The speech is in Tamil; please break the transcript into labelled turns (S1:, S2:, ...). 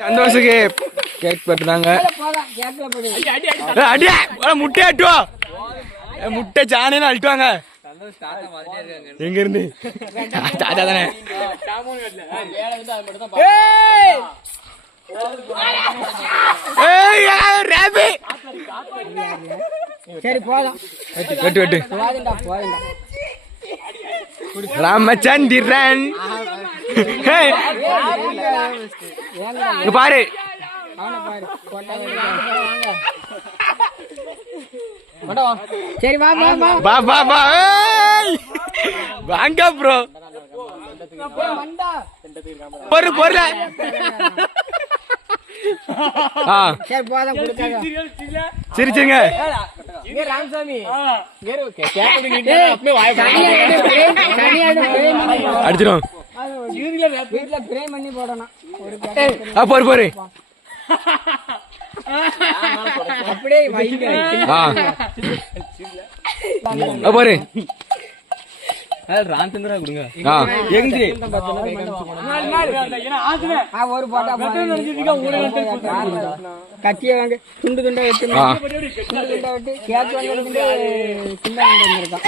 S1: சந்தோஷுக்கு கேக் அடியா ஏய், முட்டை அட்டுவா ஏய், முட்டை சாணின்னு அழுட்டுவாங்க எங்க இருந்து தாத்தா தானே.
S2: சரி போதும்
S1: வெட்டு வெட்டு. ராமச்சந்திரன். பாரு.
S2: சரி வா வா. வா
S1: வாங்க ப்ரோ பொறு பொருள ஆ.
S2: சரி வீட்டுல பிரேம் பண்ணி போடணும். ஒரு அப்படியே
S1: ஆ, பொறு ஆ. எங்க?
S2: ஆ, ஒரு போட்டா கத்திய வாங்க. துண்டு துண்டா வெட்டு துண்டு துண்டா வெட்டு. வாங்க சின்ன வந்திருக்கான்